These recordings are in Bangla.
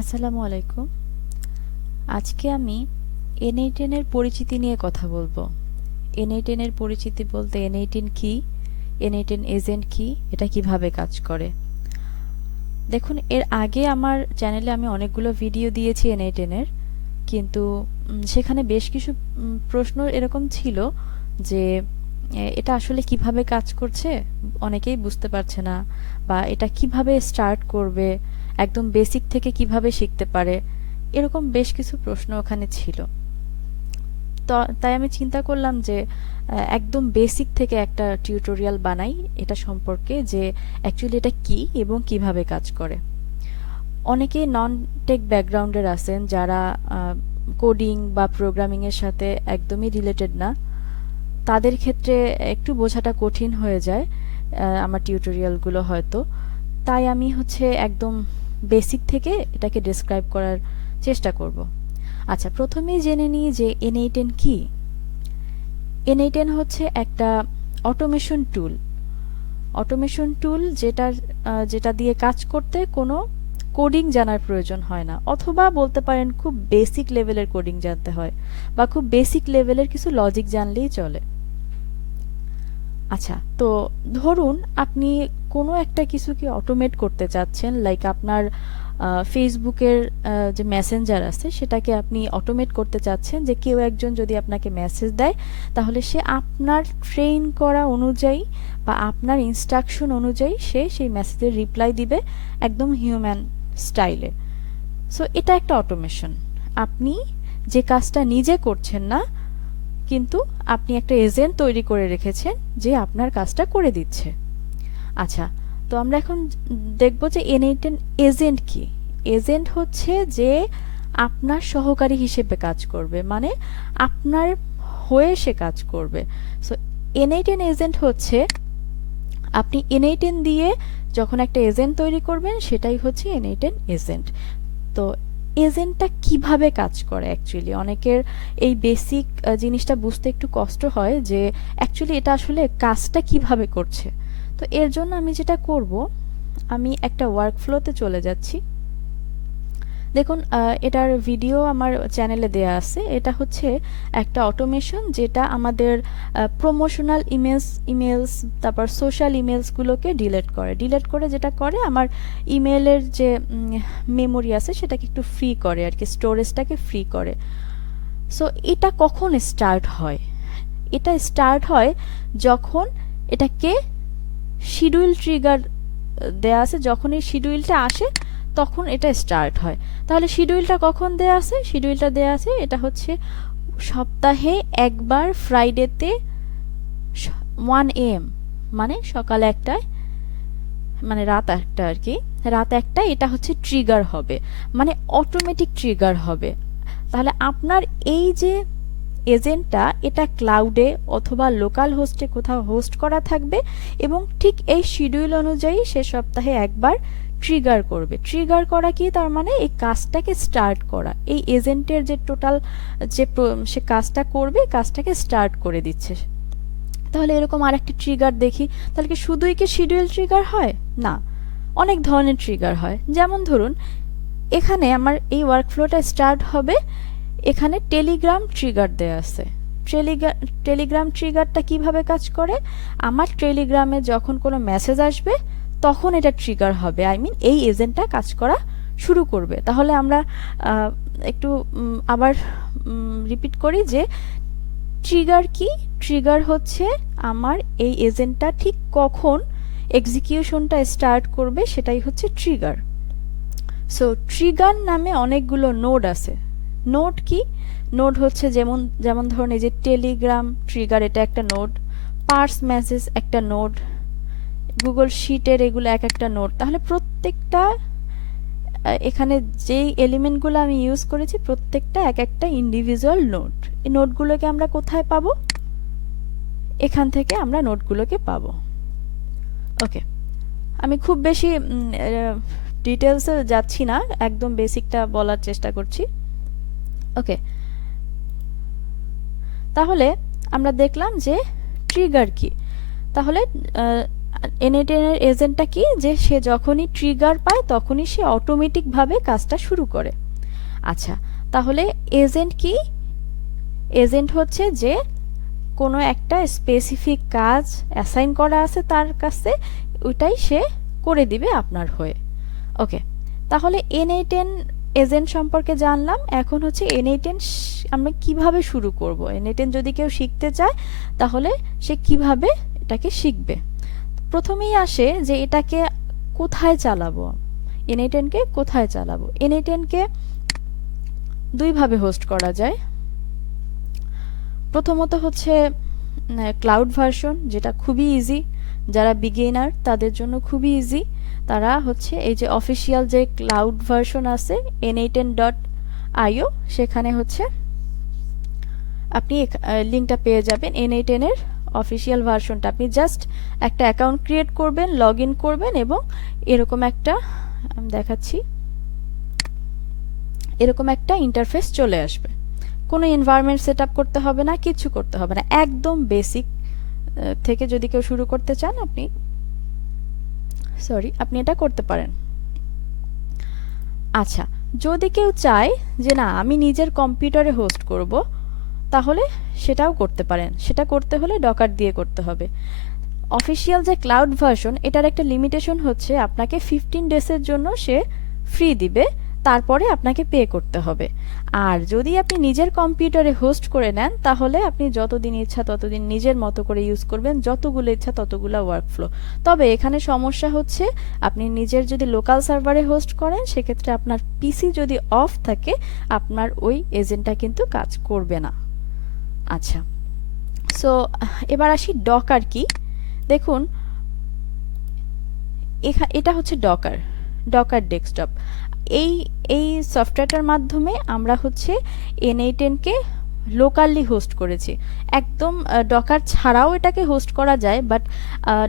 আসসালামু আলাইকুম। আজকে আমি N18 এর পরিচিতি নিয়ে কথা বলবো। N18 এর পরিচিতি বলতে N18 কি, N18 এজেন্ট কি, এটা কিভাবে কাজ করে। দেখুন, এর আগে আমার চ্যানেলে আমি অনেকগুলো ভিডিও দিয়েছি N18 এর, কিন্তু সেখানে বেশ কিছু প্রশ্ন এরকম ছিল যে এটা আসলে কিভাবে কাজ করছে অনেকেই বুঝতে পারছে না, বা এটা কিভাবে স্টার্ট করবে, একদম বেসিক থেকে কিভাবে শিখতে পারে, এরকম বেশ কিছু প্রশ্ন ওখানে ছিল। তো তাই আমি চিন্তা করলাম যে একদম বেসিক থেকে একটা টিউটোরিয়াল বানাই এটা সম্পর্কে, যে অ্যাকচুয়ালি এটা কি এবং কিভাবে কাজ করে। অনেকে নন টেক ব্যাকগ্রাউন্ডের আছেন যারা কোডিং বা প্রোগ্রামিং এর সাথে একদমই রিলেটেড না, তাদের ক্ষেত্রে একটু বোঝাটা কঠিন হয়ে যায় আমার টিউটোরিয়ালগুলো হয়তো। তাই আমি একদম বেসিক থেকে এটাকে ডেসক্রাইব করার চেষ্টা করব। আচ্ছা, প্রথমেই জেনে নিই যে N18 কি। N18 হচ্ছে একটা অটোমেশন টুল। অটোমেশন টুল যেটা দিয়ে কাজ করতে কোনো কোডিং জানার প্রয়োজন হয় না, অথবা বলতে পারেন খুব বেসিক লেভেলের কোডিং জানতে হয়, বা খুব বেসিক লেভেলের কিছু লজিক জানলেই চলে। আচ্ছা, তো ধরুন আপনি কোনো একটা কিছুকে অটোমেট করতে চাচ্ছেন, লাইক আপনার ফেসবুকের যে মেসেঞ্জার আছে সেটাকে আপনি অটোমেট করতে চাচ্ছেন, যে কেউ একজন যদি আপনাকে মেসেজ দেয় তাহলে সে আপনার ট্রেন করা অনুযায়ী বা আপনার ইনস্ট্রাকশন অনুযায়ী সে সেই মেসেজের রিপ্লাই দিবে একদম হিউম্যান স্টাইলে। সো এটা একটা অটোমেশন। আপনি যে কাজটা নিজে করছেন না, কিন্তু আপনি একটা এজেন্ট তৈরি করে রেখেছেন যে আপনার কাজটা করে দিচ্ছে। আচ্ছা, তো আমরা এখন দেখব যে N18 এজেন্ট কি। এজেন্ট হচ্ছে যে আপনার সহকারী হিসেবে কাজ করবে, মানে আপনার হয়ে সে কাজ করবে। সো N18 এজেন্ট হচ্ছে, আপনি N18 দিয়ে যখন একটা এজেন্ট তৈরি করবেন সেটাই হচ্ছে N18 এজেন্ট। তো এজেন্টটা কিভাবে কাজ করে, অ্যাকচুয়ালি অনেকের এই বেসিক জিনিসটা বুঝতে একটু কষ্ট হয় যে অ্যাকচুয়ালি এটা আসলে কাজটা কিভাবে করছে। তো এর জন্য আমি যেটা করব, আমি একটা ওয়ার্কফ্লোতে চলে যাচ্ছি। দেখুন, এটার ভিডিও আমার চ্যানেলে দেয়া আছে। এটা হচ্ছে একটা অটোমেশন যেটা আমাদের প্রমোশনাল ইমেলস, তারপর সোশ্যাল ইমেলসগুলোকে ডিলিট করে যেটা করে আমার ইমেলের যে মেমোরি আছে সেটাকে একটু ফ্রি করে আর কি, স্টোরেজটাকে ফ্রি করে। সো এটা কখন স্টার্ট হয়? এটা স্টার্ট হয় যখন এটাকে শিডিউল ট্রিগার দেয়া আছে, যখন এই শিডিউলটা আসে তখন এটা স্টার্ট হয়। তাহলে শিডিউলটা কখন দেয়া আছে? শিডিউলটা দেয়া আছে, এটা হচ্ছে সপ্তাহে একবার ফ্রাইডেতে 1 AM, মানে সকাল 1টায়, মানে রাত 1টা আর কি, রাত 1টায় এটা হচ্ছে ট্রিগার হবে, মানে অটোমেটিক ট্রিগার হবে। তাহলে আপনার এই যে এজেন্টটা, এটা ক্লাউডে অথবা লোকাল হোস্টে কোথাও হোস্ট করা থাকবে, এবং ঠিক এই শিডিউল অনুযায়ী সে সপ্তাহে একবার ট্রিগার করবে। ট্রিগার করা কি, তার মানে এই কাজটাকে স্টার্ট করা। এই এজেন্টের যে টোটাল যে সে কাজটা করবে, কাজটাকে স্টার্ট করে দিচ্ছে। তাহলে এরকম আরেকটি ট্রিগার দেখি, তাহলে কি শুধুই কি শিডিউল ট্রিগার হয়? না, অনেক ধরনের ট্রিগার হয়। যেমন ধরুন, এখানে আমার এই ওয়ার্কফ্লোটা স্টার্ট হবে, এখানে টেলিগ্রাম ট্রিগার দেয়া আছে। টেলিগ্রাম ট্রিগারটা কিভাবে কাজ করে? আমার টেলিগ্রামে যখন কোনো মেসেজ আসবে তখন এটা ট্রিগার হবে, আই মিন এই এজেন্টটা কাজ করা শুরু করবে। তাহলে আমরা একটু আবার রিপিট করি যে ট্রিগার কি। ট্রিগার হচ্ছে আমার এই এজেন্টটা ঠিক কখন এক্সিকিউশনটা স্টার্ট করবে, সেটাই হচ্ছে ট্রিগার। সো ট্রিগার নামে অনেকগুলো নোড আছে। নোড কি? নোড হচ্ছে যেমন যেমন ধরুন এই যে টেলিগ্রাম ট্রিগার, এটা একটা নোড। পার্স মেসেজ একটা নোড। গুগল শিটের এগুলো এক একটা নোড। তাহলে প্রত্যেকটা এখানে যেই এলিমেন্টগুলো আমি ইউজ করেছি প্রত্যেকটা এক একটা ইন্ডিভিজুয়াল নোড। এই নোডগুলোকে আমরা কোথায় পাবো? এখান থেকে আমরা নোডগুলোকে পাবো। ওকে, আমি খুব বেশি ডিটেলসে যাচ্ছি না, একদম বেসিকটা বলার চেষ্টা করছি। ওকে, তাহলে আমরা দেখলাম যে ট্রিগার কি। তাহলে N8 এর এজেন্টটা কি, যে সে যখনই ট্রিগার পায় তখনই সে অটোমেটিকভাবে কাজটা শুরু করে। আচ্ছা, তাহলে এজেন্ট কি? এজেন্ট হচ্ছে যে কোনো একটা স্পেসিফিক কাজ অ্যাসাইন করা আছে তার কাছে, ওইটাই সে করে দিবে আপনার হয়ে। ওকে, তাহলে N8N এজেন্ট সম্পর্কে জানলাম। এখন হচ্ছে N8N আমরা কিভাবে শুরু করব। N8N যদি কেউ শিখতে চায় তাহলে সে কিভাবে এটাকে শিখবে। প্রথমেই আসে যে এটাকে কোথায় চালাবো, N8N কে কোথায় চালাবো। N8N কে দুইভাবে হোস্ট করা যায়। প্রথমত হচ্ছে ক্লাউড ভার্সন, যেটা খুবই ইজি, যারা বিগিনার তাদের জন্য খুবই ইজি। তারা হচ্ছে এই যে অফিসিয়াল যে ক্লাউড ভার্সন আছে n8n.io, সেখানে হচ্ছে আপনি লিঙ্কটা পেয়ে যাবেন। N8N এর অফিসিয়াল ভার্সনটা আপনি জাস্ট একটা অ্যাকাউন্ট ক্রিয়েট করবেন, লগ ইন করবেন এবং এরকম একটা, আমি দেখাচ্ছি, এরকম একটা ইন্টারফেস চলে আসবে। কোনো এনভায়রনমেন্ট সেট আপ করতে হবে না, কিছু করতে হবে না, একদম বেসিক থেকে যদি কেউ শুরু করতে চান আপনি এটা করতে পারেন। আচ্ছা, যদি কেউ চায় যে না আমি নিজের কম্পিউটারে হোস্ট করব, তাহলে সেটাও করতে পারেন। সেটা করতে হলে ডকার দিয়ে করতে হবে। অফিসিয়াল যে ক্লাউড ভার্সন, এটার একটা লিমিটেশন হচ্ছে আপনাকে 15 ডেজের জন্য সে ফ্রি দিবে, তারপরে আপনাকে পে করতে হবে। আর যদি আপনি নিজের কম্পিউটারে হোস্ট করে নেন তাহলে আপনি যতদিন ইচ্ছা ততদিন নিজের মতো করে ইউজ করবেন, যতগুলো ইচ্ছা ততগুলো ওয়ার্কফ্লো। তবে এখানে সমস্যা হচ্ছে আপনি নিজের যদি লোকাল সার্ভারে হোস্ট করেন সেক্ষেত্রে আপনার পিসি যদি অফ থাকে আপনার ওই এজেন্টটা কিন্তু কাজ করবে না। আচ্ছা, সো এবার আসি ডকার কি। দেখুন এটা হচ্ছে ডকার ডেস্কটপ। এই এই সফটওয়্যারটার মাধ্যমে আমরা হচ্ছে N8N কে লোকালি হোস্ট করেছি। একদম ডকার ছাড়াও এটাকে হোস্ট করা যায়, বাট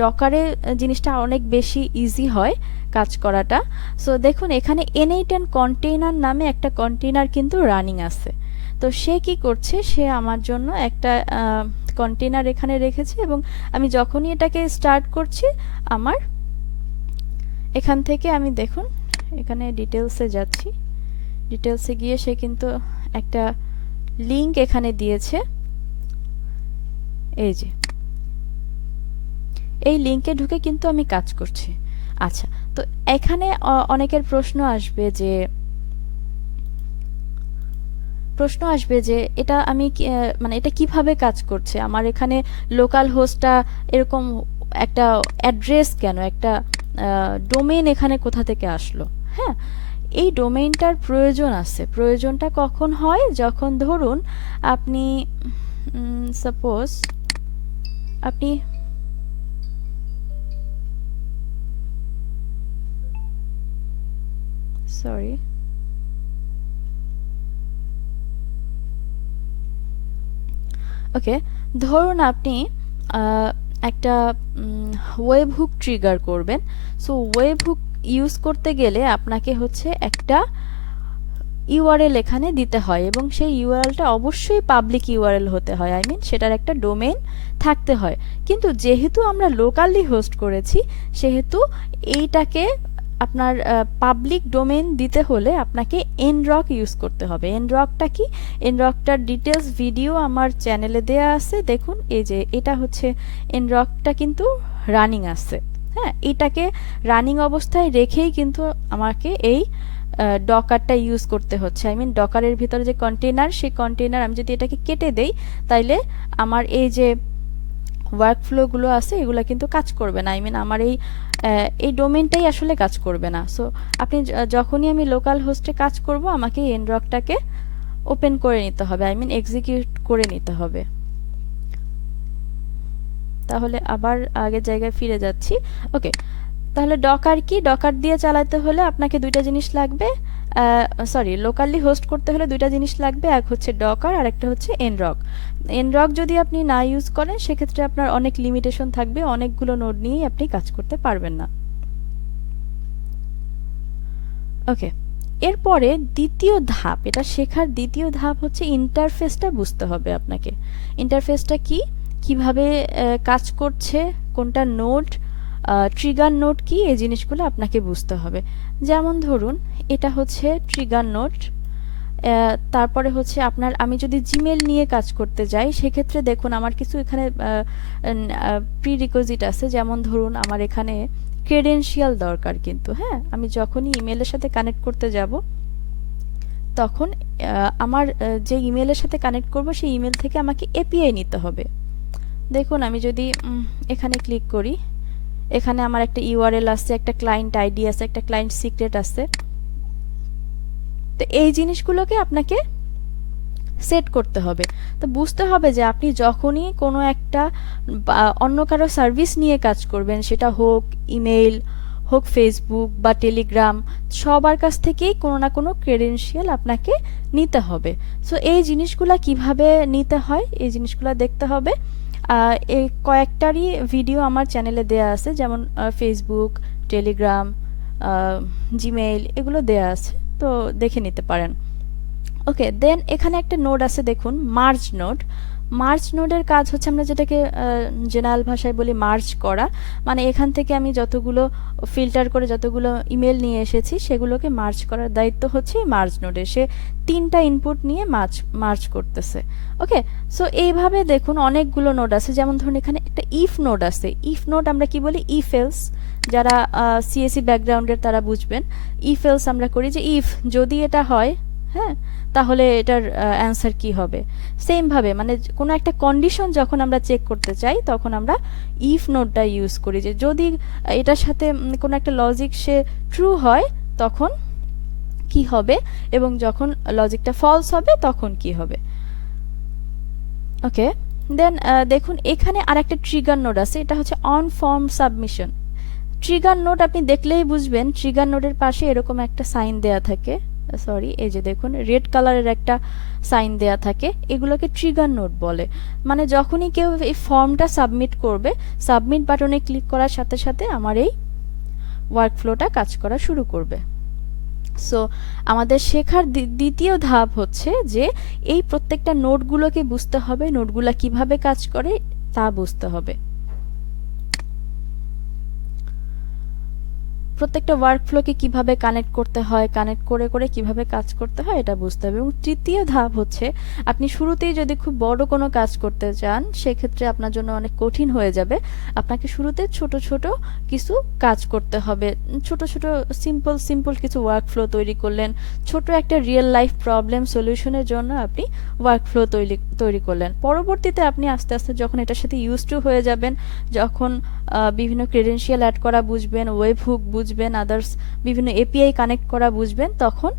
ডকারে জিনিসটা অনেক বেশি ইজি হয় কাজ করাটা। সো দেখুন এখানে N8N কন্টেইনার নামে একটা কন্টেইনার কিন্তু রানিং আছে। তো সে কি করছে, সে আমার জন্য একটা কন্টেইনার এখানে রেখেছে এবং আমি যখনই এটাকে স্টার্ট করছি আমার এখান থেকে আমি দেখুন এখানে ডিটেলসে যাচ্ছি, ডিটেলসে গিয়ে সে কিন্তু একটা লিংক এখানে দিয়েছে, এই যে এই লিংকে ঢুকে কিন্তু আমি কাজ করছি। আচ্ছা, তো এখানে অনেকের প্রশ্ন আসবে যে এটা আমি মানে এটা কিভাবে কাজ করছে, আমার এখানে লোকাল হোস্টটা এরকম একটা অ্যাড্রেস কেন, একটা ডোমেইন এখানে কোথা থেকে আসলো। হ্যাঁ, এই ডোমেইনটার প্রয়োজন আছে। প্রয়োজনটা কখন হয়, যখন ধরুন আপনি সাপোজ আপনি সরি ওকে, ধরুন আপনি একটা ওয়েব হুক ট্রিগার করবেন। সো ওয়েব হুক ইউজ করতে গেলে আপনাকে হচ্ছে একটা ইউআরএল এখানে দিতে হয় এবং সেই ইউআরএলটা অবশ্যই পাবলিক ইউআরএল হতে হয়, আই মিন সেটার একটা ডোমেইন থাকতে হয়। কিন্তু যেহেতু আমরা লোকালি হোস্ট করেছি সেহেতু এইটাকে আপনার পাবলিক ডোমেইন দিতে হলে আপনাকে nrock ইউজ করতে হবে। nrockটা কি, nrockটার ডিটেলস ভিডিও আমার চ্যানেলে দেয়া আছে, দেখুন এই যে এটা হচ্ছে nrockটা কিন্তু রানিং আছে। হ্যাঁ, এটাকে রানিং অবস্থায় রেখেই কিন্তু আমাকে এই ডকারটা ইউজ করতে হচ্ছে। আই মিন ডকারের ভিতরে যে কন্টেইনার, সেই কন্টেইনার আমি যদি এটাকে কেটে দেই তাইলে আমার এই যে ওয়ার্কফ্লোগুলো আছে এগুলো কিন্তু কাজ করবে না। আই মিন আমার এই ডোমেইনটাই আসলে কাজ করবে না। সো আপনি যখনই আমি লোকাল হোস্টে কাজ করব আমাকে nrockটাকে ওপেন করে নিতে হবে, আই মিন এক্সিকিউট করে নিতে হবে। তাহলে আবার আগের জায়গায় ফিরে যাচ্ছি। ওকে, তাহলে ডকার কি, ডকার দিয়ে চালাতে হলে আপনাকে দুইটা জিনিস লাগবে, লোকালি হোস্ট করতে হলে দুইটা জিনিস লাগবে, এক হচ্ছে ডকার আর একটা হচ্ছে nrock। nrock যদি আপনি না ইউজ করেন সেক্ষেত্রে আপনার অনেক লিমিটেশন থাকবে, অনেকগুলো নোড নিয়েই আপনি কাজ করতে পারবেন না। ওকে, এরপরে দ্বিতীয় ধাপ, এটা শেখার দ্বিতীয় ধাপ হচ্ছে ইন্টারফেসটা বুঝতে হবে আপনাকে। ইন্টারফেসটা কি, কিভাবে কাজ করছে, কোনটা নোড ট্রিগার নোট কি এই জিনিসগুলো আপনাকে বুঝতে হবে। যেমন ধরুন এটা হচ্ছে ট্রিগার নোট। তারপরে হচ্ছে আমি যদি জিমেল নিয়ে কাজ করতে যাই সেক্ষেত্রে দেখুন আমার কিছু এখানে প্রিরিকোজিট আছে। যেমন ধরুন আমার এখানে ক্রেডেনশিয়াল দরকার, কিন্তু হ্যাঁ আমি যখনই ইমেলের সাথে কানেক্ট করতে যাব তখন আমার যে ইমেলের সাথে কানেক্ট করব সেই ইমেল থেকে আমাকে এপিআই নিতে হবে। দেখুন আমি যদি এখানে ক্লিক করি, এখানে আমার একটা ইউআরএল আছে, একটা ক্লায়েন্ট আইডি আছে, একটা ক্লায়েন্ট সিক্রেট আছে। তো এই জিনিসগুলোকে আপনাকে সেট করতে হবে। তো বুঝতে হবে যে আপনি যখনই কোনো একটা অন্য কারো সার্ভিস নিয়ে কাজ করবেন, সেটা হোক ইমেইল, হোক ফেসবুক বা টেলিগ্রাম, সবার কাছ থেকেই কোনো না কোনো ক্রেডেনশিয়াল আপনাকে নিতে হবে। সো এই জিনিসগুলা কিভাবে নিতে হয় এই জিনিসগুলো দেখতে হবে। এই কয়েকটারই ভিডিও আমার চ্যানেলে দেয়া আছে, যেমন ফেসবুক, টেলিগ্রাম, জিমেইল এগুলো দেয়া আছে, তো দেখে নিতে পারেন। ওকে, দেন এখানে একটা নোড আছে দেখুন, মার্জ নোড। মার্জ নোডের কাজ হচ্ছে আমরা যেটাকে জেনারেল ভাষায় বলি মার্জ করা, মানে এখান থেকে আমি যতগুলো ফিল্টার করে যতগুলো ইমেল নিয়ে এসেছি সেগুলোকে মার্জ করার দায়িত্ব হচ্ছে মার্জ নোডের। সে 3টা ইনপুট নিয়ে মার্জ করতেছে। ওকে, সো এইভাবে দেখুন অনেকগুলো নোড আছে। যেমন ধরুন এখানে একটা ইফ নোড আছে। ইফ নোড আমরা কি বলি, ইফ এলস। যারা সিএসসি ব্যাকগ্রাউন্ডের তারা বুঝবেন। ইফ এলস আমরা করি যে ইফ যদি এটা হয়, হ্যাঁ, তাহলে এটার অ্যান্সার কি হবে। সেম ভাবে মানে কোনো একটা কন্ডিশন যখন আমরা চেক করতে চাই তখন আমরা ইফ নোটটা ইউজ করি, যে যদি এটার সাথে কোনো একটা লজিক সে ট্রু হয় তখন কি হবে, এবং যখন লজিকটা ফলস হবে তখন কি হবে। ওকে, দেন দেখুন এখানে আরেকটা ট্রিগার নোড আছে, এটা হচ্ছে on form submission. Trigger node আপনি দেখলেই বুঝবেন, ট্রিগার নোডের পাশে এরকম একটা সাইন দেয়া থাকে, সরি এই যে দেখুন রেড কালারের একটা সাইন দেয়া থাকে, এগুলোকে ট্রিগার নোড বলে। মানে যখনই কেউ এই ফর্মটা সাবমিট করবে, সাবমিট বাটনে ক্লিক করার সাথে সাথে আমার এই ওয়ার্কফ্লোটা কাজ করা শুরু করবে। সো আমাদের শেখার দ্বিতীয় ধাপ হচ্ছে যে এই প্রত্যেকটা নোডগুলোকে বুঝতে হবে, নোডগুলা কিভাবে কাজ করে তা বুঝতে হবে। প্রত্যেকটা ওয়ার্কফ্লোকে কিভাবে কানেক্ট করতে হয়, কানেক্ট করে করে কিভাবে কাজ করতে হয় এটা বুঝতে হবে। এবং তৃতীয় ধাপ হচ্ছে আপনি শুরুতেই যদি খুব বড় কোনো কাজ করতে চান সেক্ষেত্রে আপনার জন্য অনেক কঠিন হয়ে যাবে। আপনাকে শুরুতে ছোট ছোট কিছু কাজ করতে হবে। ছোট ছোট সিম্পল সিম্পল কিছু ওয়ার্কফ্লো তৈরি করলেন, ছোট একটা রিয়েল লাইফ প্রবলেম সলিউশনের জন্য আপনি ওয়ার্কফ্লো তৈরি করলেন। পরবর্তীতে আপনি আস্তে আস্তে যখন এটার সাথে ইউজ টু হয়ে যাবেন, যখন বিভিন্ন ক্রেডেনশিয়াল অ্যাড করা বুঝবেন, ওয়েব হুক বুঝবেন, আদার্স বিভিন্ন এপিআই কানেক্ট করা বুঝবেন, তখন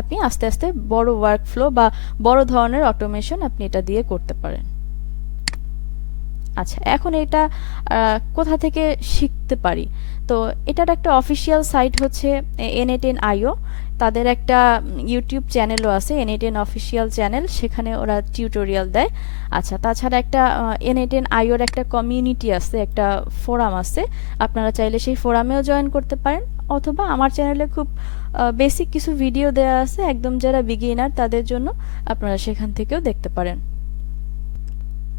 আপনি আস্তে আস্তে বড় ওয়ার্কফ্লো বা বড় ধরনের অটোমেশন আপনি এটা দিয়ে করতে পারেন। আচ্ছা, এখন এটা কোথা থেকে শিখতে পারি? তো এটার একটা অফিসিয়াল সাইট হচ্ছে n8n.io। তাদের একটা ইউটিউব চ্যানেলও আছে, n8n অফিসিয়াল চ্যানেল, সেখানে ওরা টিউটোরিয়াল দেয়। আচ্ছা, তাছাড়া একটা n8n.ioর একটা কমিউনিটি আছে, একটা ফোরাম আছে, আপনারা চাইলে সেই ফোরামেও জয়েন করতে পারেন, অথবা আমার চ্যানেলে খুব বেসিক কিছু ভিডিও দেওয়া আছে একদম যারা বিগিনার তাদের জন্য, আপনারা সেখান থেকেও দেখতে পারেন।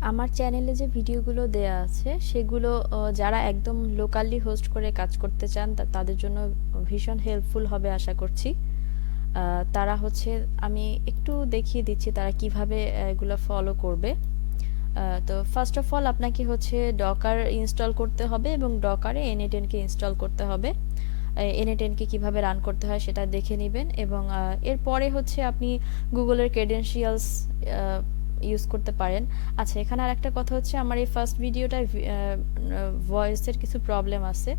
আমার চ্যানেলে যে ভিডিওগুলো দেয়া আছে সেগুলো যারা একদম লোকালি হোস্ট করে কাজ করতে চান তাদের জন্য ভীষণ হেল্পফুল হবে আশা করছি। তারা হচ্ছে, আমি একটু দেখিয়ে দিচ্ছি তারা কিভাবে এগুলো ফলো করবে। তো ফার্স্ট অফ অল আপনাকে হচ্ছে ডকার ইনস্টল করতে হবে এবং ডকারে n8n কে ইনস্টল করতে হবে। n8n কে কিভাবে রান করতে হয় সেটা দেখে নেবেন, এবং এরপরে হচ্ছে আপনি গুগলের ক্রেডেনশিয়ালস ইউজ করতে পারেন। আচ্ছা, এখানে আর একটা কথা হচ্ছে আমার এই ফার্স্ট ভিডিওটার ভয়েসের কিছু প্রবলেম আছে,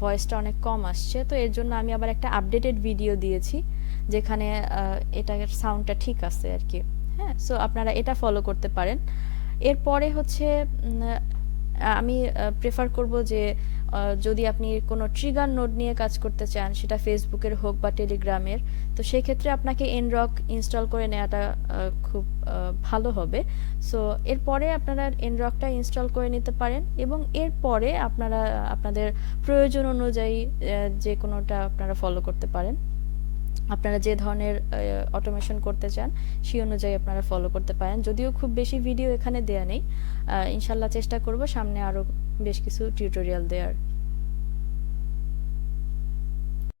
ভয়েসটা অনেক কম আসছে, তো এর জন্য আমি আবার একটা আপডেটেড ভিডিও দিয়েছি যেখানে এটার সাউন্ডটা ঠিক আছে আর কি। হ্যাঁ, সো আপনারা এটা ফলো করতে পারেন। এরপরে হচ্ছে আমি প্রেফার করব যে যদি আপনি কোনো ট্রিগার নোড নিয়ে কাজ করতে চান, সেটা ফেসবুকের হোক বা টেলিগ্রামের, তো সেই ক্ষেত্রে আপনাকে nrock ইনস্টল করে নেওয়াটা খুব ভালো হবে। সো এরপরে আপনারা nrockটা ইনস্টল করে নিতে পারেন, এবং এরপরে আপনারা আপনাদের প্রয়োজন অনুযায়ী যে কোনোটা আপনারা ফলো করতে পারেন। আপনারা যে ধরনের অটোমেশন করতে চান সেই অনুযায়ী আপনারা ফলো করতে পারেন। যদিও খুব বেশি ভিডিও এখানে দেয়া নেই, ইনশাল্লাহ চেষ্টা করব সামনে আরো বেশ কিছু টিউটোরিয়াল দেওয়ার।